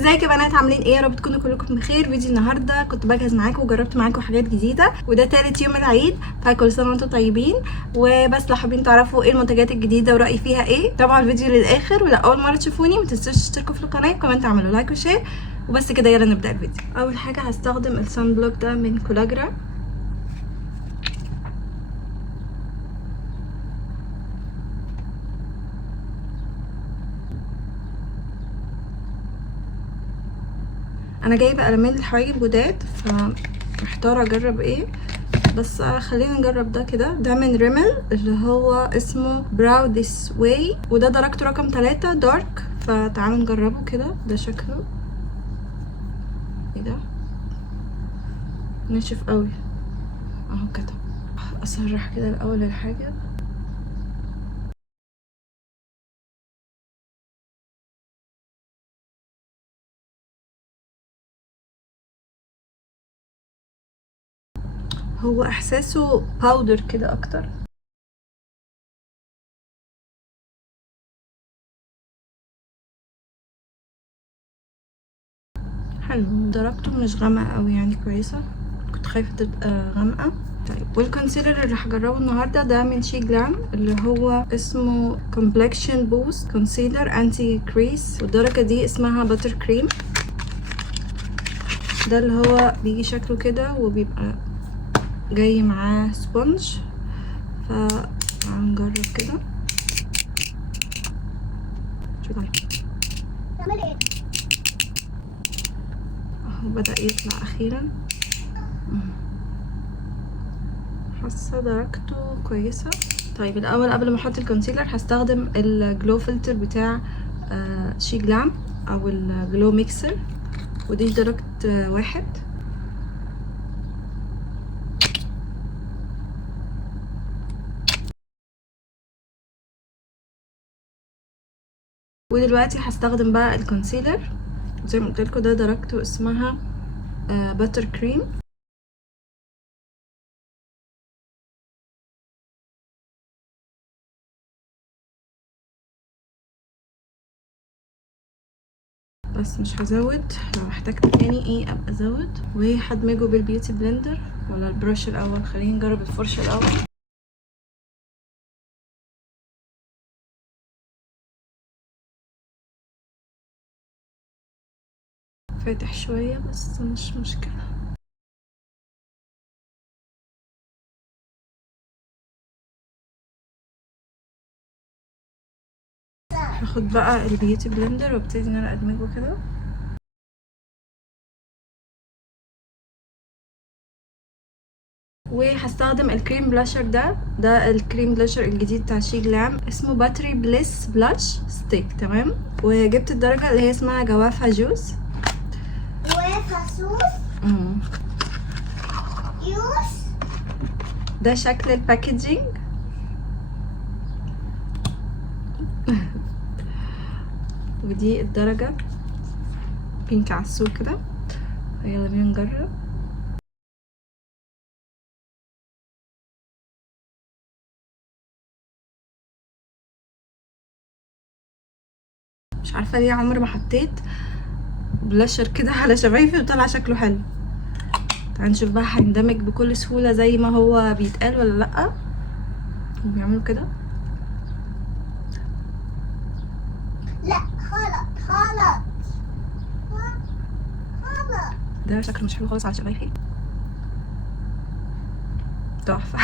ازيك يا بنات، عاملين ايه؟ يا رب تكونوا كلكم بخير. فيديو النهارده كنت بجهز معاكم وجربت معاكم حاجات جديده، وده تالت يوم العيد، فكل سنه وانتم طيبين. وبس لو حابين تعرفوا ايه المنتجات الجديده ورايي فيها ايه، تابعوا الفيديو للاخر. ولو اول مره تشوفوني ما تنسوش تشتركوا في القناه وكمان تعملوا لايك وشير. وبس كده، يلا نبدا الفيديو. اول حاجه هستخدم السان بلوك ده من كولاجرا. انا جايبه قلمين الحواجب جداد، فمحتاره اجرب ايه، بس خلينا نجرب ده كده. ده من ريمل اللي هو اسمه براو ذس واي، وده درجته رقم 3 دارك، فتعالوا نجربه كده. ده شكله ايه؟ ده ناشف قوي اهو كده. اسرح كده الاول الحاجه. هو احساسه باودر كده اكتر. حلو، درجته مش غامقه قوي يعني، كويسه. كنت خايفه تبقى غامقه. طيب، والكونسيلر اللي هجربه النهارده ده من شي جلام، اللي هو اسمه كومبلكشن بوست كونسيلر انتي كريس، والدرجه دي اسمها باتر كريم. ده اللي هو بيجي شكله كده وبيبقى جاي معاه سبونج. فنجرب كده. شوف اهو بدأ يطلع اخيرا. حاسه درجته كويسه. طيب الاول قبل ما احط الكونسيلر هستخدم الجلو فلتر بتاع شي جلام او الجلو ميكسر، ودي درجه 1. ودلوقتي هستخدم بقى الكونسيلر زي ما قلت لكم، ده درجته اسمها باتر كريم. بس مش هزود، لو احتجت تاني ايه ابقى ازود. وهدمجه بالبيوتي بلندر ولا البرش الاول. خلينا نجرب الفرشه الاول. فاتح شويه بس مش مشكله. هاخد بقى البيوتي بلندر وابتدي ان انا ادمجه كده. وهستخدم الكريم بلاشر ده الكريم بلاشر الجديد بتاع شي جلام، اسمه باتري بليس بلاش ستيك. تمام. وجبت الدرجه اللي هي اسمها جوافه جوس. جوافه سوس يوس. ده شكل الباكجينج. ودي الدرجه بينك عسول كده. يلا بينا نجرب. مش عارفه ليه عمري ما حطيت بلاشر كده على شفايفي وطلع شكله حلو. تعالوا نشوف بقى هيندمج بكل سهوله زي ما هو بيتقال ولا لا. وبيعملوا كده. لا غلط غلط غلط. ده شكله مش حلو خالص على شفايفي. تحفه.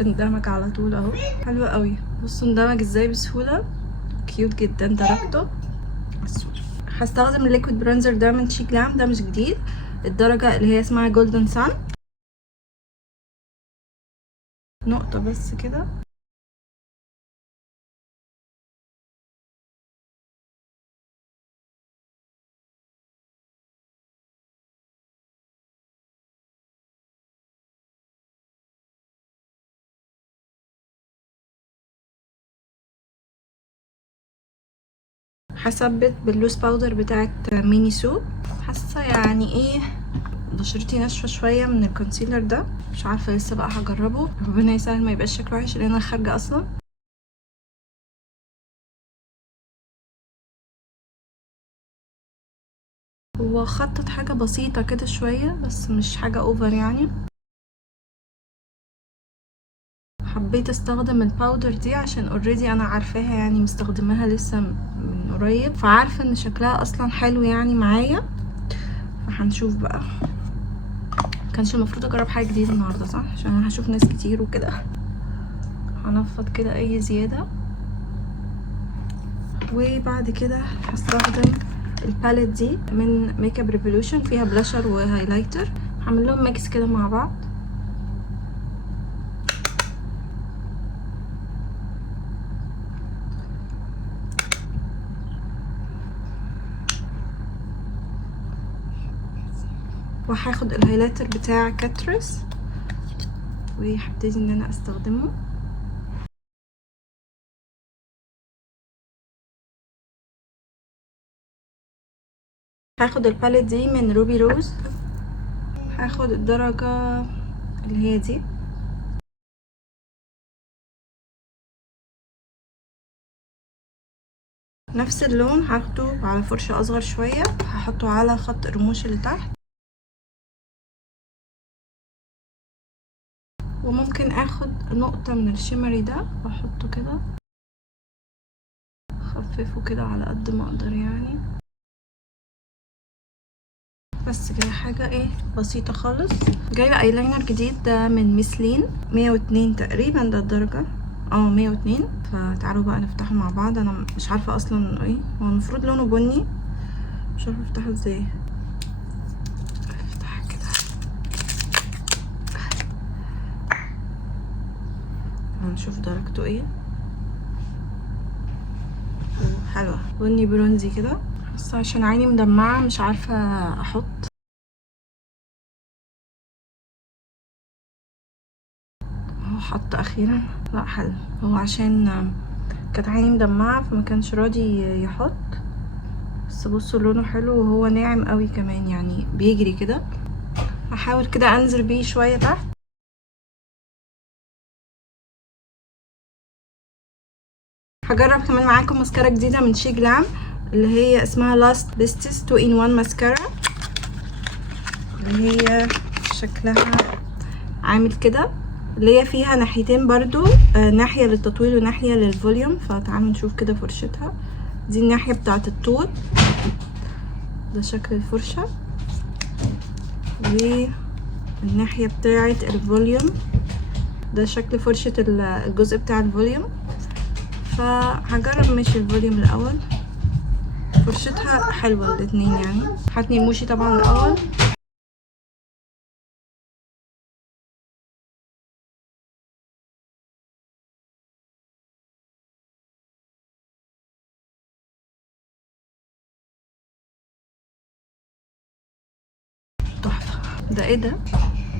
اندمج على طول اهو. حلو قوي. بصوا اندمج ازاي بسهوله. كيوت جدا درجته. هستخدم الليكويد برونزر ده من شي جلام، ده مش جديد. الدرجه اللي هي اسمها جولدن سان. نقطه بس كده. هثبت باللوز باودر بتاعت ميني سو. حاسه يعني ايه، بشرتي ناشفه شويه من الكونسيلر ده. مش عارفه لسه بقى، هجربه. ربنا يسهل ما يبقاش شكله وحش لان انا خارجه اصلا. هو خطط حاجة بسيطة كده شوية بس مش حاجة اوفر يعني. حبيت استخدم الباودر دي عشان اوريدي انا عارفاها يعني، مستخدماها لسه من قريب، فعارفة ان شكلها اصلا حلو يعني معايا. فهنشوف بقى. كانش المفروض اجرب حاجة جديدة النهاردة صح؟ عشان انا هشوف ناس كتير وكده. هنفض كده اي زيادة، وبعد كده هستخدم الباليت دي من ميك اب ريفولوشن، فيها بلاشر وهايلايتر. هعمل لهم ميكس كده مع بعض. وهاخد الهايلايتر بتاع كاترس وهبتدي ان انا استخدمه. هاخد الباليت دي من روبي روز، هاخد الدرجة اللي هي دي. نفس اللون هاخده على فرشة اصغر شوية، هحطه على خط الرموش اللي تحت. وممكن اخد نقطة من الشيمري ده واحطه كده، اخففه كده على قد ما اقدر يعني. بس كده حاجة ايه بسيطة خالص. جايبة ايلاينر جديد ده من ميسلين 102 تقريبا، ده الدرجة 102. فتعالوا بقى نفتحه مع بعض. انا مش عارفة اصلا ايه هو، المفروض لونه بني، مش عارفة افتحه ازاي. افتح كده. هنشوف درجته ايه. حلوة بني برونزي كده، بس عشان عيني مدمعة مش عارفة احط. اهو حط اخيرا. لا حلو. هو عشان كانت عيني مدمعة فما كانش راضي يحط، بس بصوا لونه حلو وهو ناعم قوي كمان يعني بيجري كده. هحاول كده انزل بيه شوية تحت. هجرب كمان معاكم ماسكارا جديدة من شي جلام اللي هي اسمها لاست بيستس 2 in 1 ماسكارا، اللي هي شكلها عامل كده، اللي هي فيها ناحيتين برضو، ناحية للتطويل وناحية للفوليوم. فتعالوا نشوف كده فرشتها. دي الناحية بتاعة الطول، ده شكل الفرشة، والناحية بتاعة الفوليوم ده شكل فرشة الجزء بتاع الفوليوم. فهجرب ماشي الفوليوم الاول. فرشتها حلوة الاتنين يعني. هاتني الموشي طبعا الاول. تحفة. ده ايه ده؟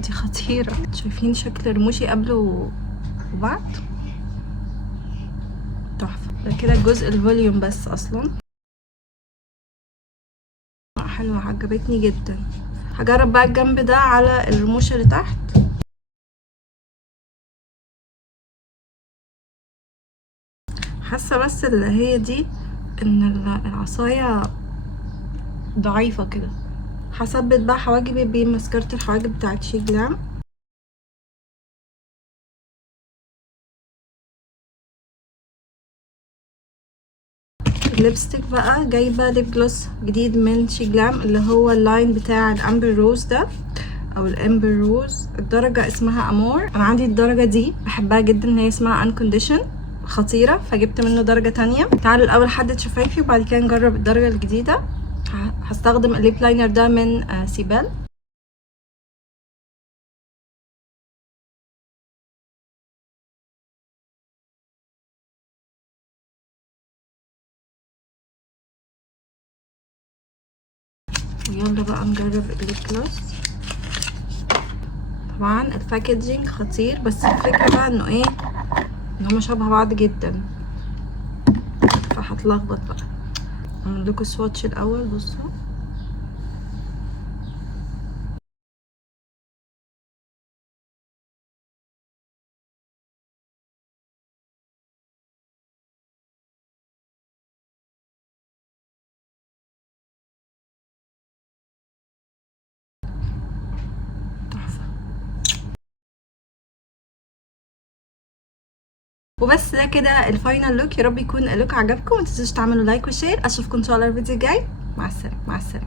دي خطيرة. شايفين شكل رموشي قبل وبعد؟ تحفة. ده كده جزء الفوليوم بس اصلا. حلوة عجبتني جدا. هجرب بقى الجنب ده على الرموش اللي تحت. حاسة بس اللي هي دي ان العصاية ضعيفة كده. هثبت بقى حواجبي بمسكرة الحواجب بتاعت شي جلام. الليبستيك بقى جايبه ليب جلوس جديد من شي جلام اللي هو اللاين بتاع الامبر روز ده، او الامبر روز. الدرجه اسمها امور. انا عندي الدرجه دي بحبها جدا، هي اسمها انكونديشن، خطيره، فجبت منه درجه تانية. تعالوا الاول احدد شفايفي وبعد كده نجرب الدرجه الجديده. هستخدم الليب لاينر ده من سيبال. ويلا بقى نجرب الليب جلوس. طبعا الباكجينج خطير، بس الفكره بقى انه ايه، ان هما شبه بعض جدا، فهتلخبط بقى. اعمل لكم سواتش الاول. بصوا وبس ده كده الفاينل لوك. يا رب يكون اللوك عجبكم، متنسوش تعملوا لايك وشير. اشوفكم ان شاء الله الفيديو الجاي. مع السلامه.